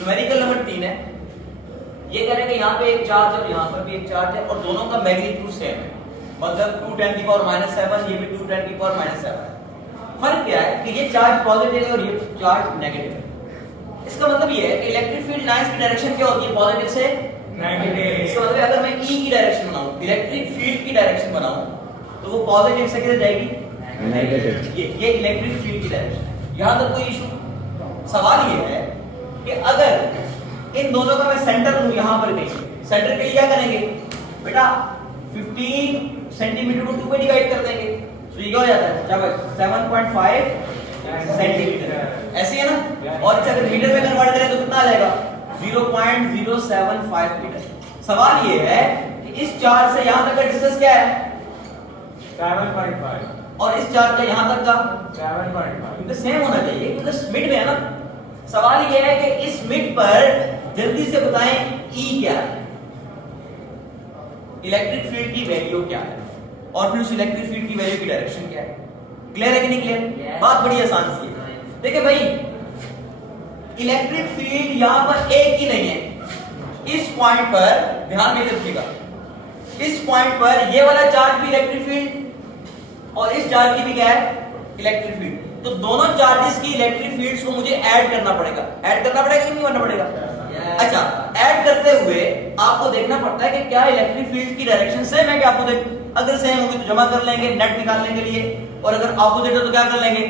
Numerical number 3 है। ये कह रहे हैं कि यहाँ पे एक चार्ज और यहाँ पर भी एक चार्ज है और दोनों का मैग्नीट्यूड सेम है, मतलब 2 10 की पावर -7, ये भी 2 10 की पावर -7 है। फर्क क्या है कि ये चार्ज पॉजिटिव है और ये चार्ज नेगेटिव है। इसका मतलब ये है कि इलेक्ट्रिक फील्ड लाइंस की डायरेक्शन क्या होती है, पॉजिटिव से नेगेटिव। इसका मतलब अगर मैं ई की डायरेक्शन बनाऊं, इलेक्ट्रिक फील्ड की डायरेक्शन बनाऊं, तो वो पॉजिटिव से किधर जाएगी, नेगेटिव। ये इलेक्ट्रिक फील्ड की डायरेक्शन है। यहां तक कोई इशू? सवाल ये है कि अगर इन दोनों का मैं सेंटर लूं यहां पर कहीं, सेंटर के लिए क्या करेंगे बेटा, 15 सेंटीमीटर को 2 पे डिवाइड कर देंगे, तो ये क्या हो जाता है, क्या बच 7.5 सेंटीमीटर, ऐसे है ना। और इसे अगर मीटर में कन्वर्ट करें तो कितना आ जाएगा, 0.075 मीटर। सवाल ये है कि इस चार्ज से यहां तक का डिस्टेंस क्या है, 7.5, और इस चार्ज का यहां तक का 7.5, क्योंकि सेम होना चाहिए, क्योंकि मिड में है ना। सवाल ये है कि इस मिड पर जल्दी से बताएं E क्या है, इलेक्ट्रिक फील्ड की वैल्यू क्या है, और फिर उस इलेक्ट्रिक फील्ड की वैल्यू की डायरेक्शन क्या है। क्लियर है कि नहीं क्लियर? बात बड़ी आसान सी है। देखिए भाई, इलेक्ट्रिक फील्ड यहां पर एक ही नहीं है। इस पॉइंट पर ध्यान में रखिएगा, इस पॉइंट पर ये वाला चार्ज भी इलेक्ट्रिक फील्ड और इस चार्ज की भी क्या है, इलेक्ट्रिक फील्ड। तो दोनों चार्जेस की इलेक्ट्रिक फील्ड्स को मुझे ऐड करना पड़ेगा। ऐड करना पड़ेगा कि नहीं करना पड़ेगा? अच्छा, ऐड करते हुए आपको देखना पड़ता है कि क्या इलेक्ट्रिक फील्ड की डायरेक्शन सेम है क्या अपोजिट। अगर सेम होगी तो जमा कर लेंगे नेट निकालने के लिए, और अगर अपोजिट है तो क्या कर लेंगे,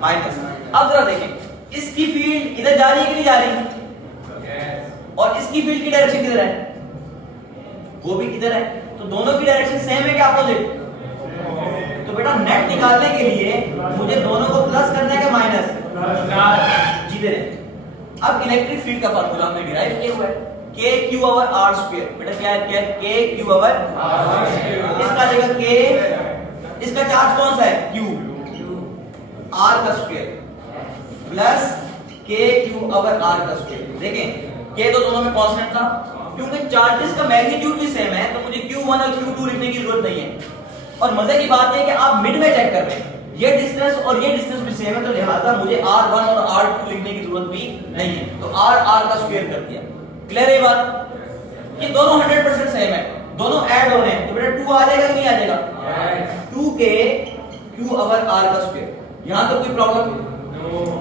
माइनस। अब जरा देखें, इसकी फील्ड इधर जा रही है कि नहीं जा रही, और इसकी फील्ड की डायरेक्शन किधर है, वो भी किधर है, तो दोनों की डायरेक्शन सेम है क्या अपोजिट। तो बेटा नेट निकालने के लिए मुझे दोनों को प्लस करना है कि माइनस, जीते रहे। अब इलेक्ट्रिक फील्ड का फार्मूला हमने डिराइव किया हुआ है, k q over r square. बेटा क्या है, k q over r square. इसका जगह k, इसका चार्ज कौन सा है, q, r का square plus k q over r का स्क्वायर। देखें k तो दोनों में कांस्टेंट था, क्योंकि चार्जेस का मैग्नीट्यूड भी सेम है तो मुझे q1 और q2 लिखने की जरूरत नहीं है। और मजे की बात है कि आप मिड में चेक कर रहे हैं, ये डिस्टेंस और ये डिस्टेंस भी सेम है, तो लिहाजा मुझे r1 और r2 लिखने की जरूरत भी नहीं है, तो r का स्क्वायर कर दिया। क्लियर है बात? ये दोनों 100% सेम है, दोनों ऐड हो रहे हैं, तो बेटा 2 आ जाएगा कि नहीं आ जाएगा, 2k q ओवर r का स्क्वायर। यहां तो कोई प्रॉब्लम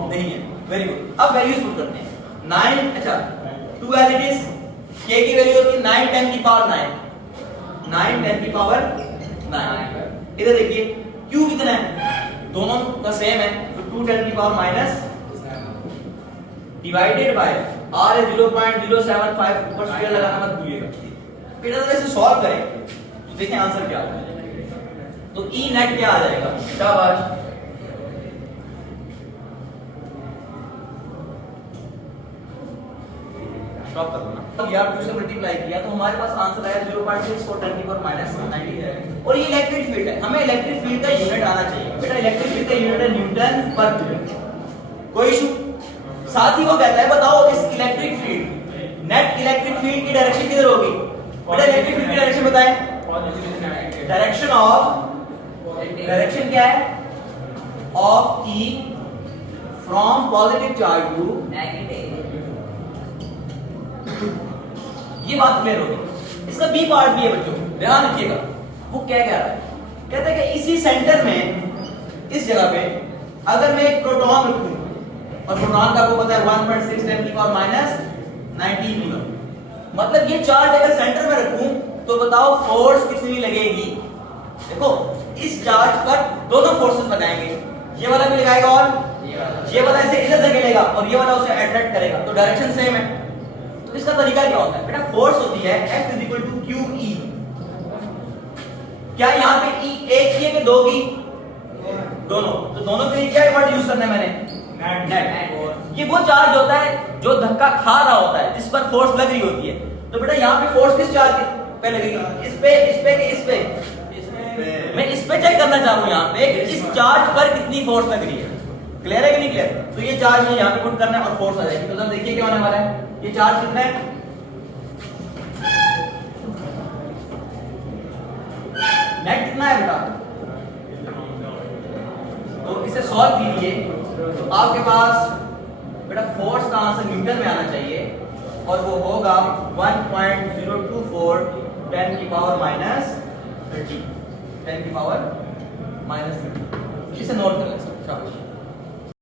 नहीं है, वेरी गुड। अब वैल्यूज पुट करते हैं। 9, अच्छा 2 एज इट इज, k की वैल्यू होती है 9 10 की पावर 9, 9 10 की पावर 9। इधर देखिए q कितना है, दोनों का सेम है, तो 2 10 की power minus divided by r है 0.075, ऊपर स्क्वायर लगाना मत भूलिएगा। फिर अगर इसे सॉल्व करें तो देखें आंसर क्या आता है, तो E नेट क्या आ जाएगा, शाबाश। स्टॉप कर दो ना। अब यार 2 से मल्टीप्लाई किया तो हमारे पास आंसर आया 0.6 और 10 की पावर -90 है, और ये इलेक्ट्रिक फील्ड है। हमें इलेक्ट्रिक फील्ड का यूनिट आना चाहिए। बेटा इलेक्ट्रिक फील्ड का यूनिट है न्यूटन पर कूलम। कोई इशू? साथ ही वो कहता है बताओ इस electric field, net electric field की डायरेक्शन किधर होगी। बेटा इलेक्ट्रिक फील्ड की डायरेक्शन बताएं, डायरेक्शन क्या है, of E from positive charge to negative. ये बात क्लियर होगी। इसका बी पार्ट भी है बच्चों, ध्यान रखिएगा। वो क्या कह रहा है, कहता है कि इसी सेंटर में, इस जगह पे अगर मैं एक प्रोटॉन रखूं, और प्रोटॉन का आपको पता है 1.6 10 की पावर -19 कूलम, मतलब ये चार्ज अगर सेंटर में रखूं तो बताओ फोर्स कितनी लगेगी। देखो इस चार्ज पर दोनों फोर्सेस लगाएंगे, ये वाला भी लगाएगा और ये वाला इसे इधर धकेलेगा और ये वाला उसे अट्रैक्ट करेगा, तो डायरेक्शन सेम है। तो इसका तरीका क्या होता है, बेटा फोर्स होती है F = QE। क्या यहाँ पे E एक की है कि दो की, दोनों, तो दोनों के लिए क्या वर्ड यूज करना है मैंने, नेट। ये वो चार्ज होता है जो धक्का खा रहा होता है, जिस पर फोर्स लग रही होती है। तो बेटा यहाँ पे फोर्स किस चार्ज पे लगेगी, इस पे, इस पे कि इस पे, मैं इस पे चेक करना चाह रहा हूँ यहाँ पे कि इस चार्ज पर कितनी फोर्स लग रही है। क्लियर है कि नहीं क्लियर? तो ये चार्ज में यहाँ पे पुट करना है और फोर्स आ जाएगी। तो देखिए क्या होने वाला है, ये चार्ज कितना है, नेट कितना है बेटा, तो इसे सॉल्व कीजिए तो आपके पास बेटा फोर्स का आंसर न्यूटन में आना चाहिए। और वो होगा 1.024 10 की पावर माइनस 30, 10 की पावर माइनस 30। इसे नोट कर लें सब, शाबाश।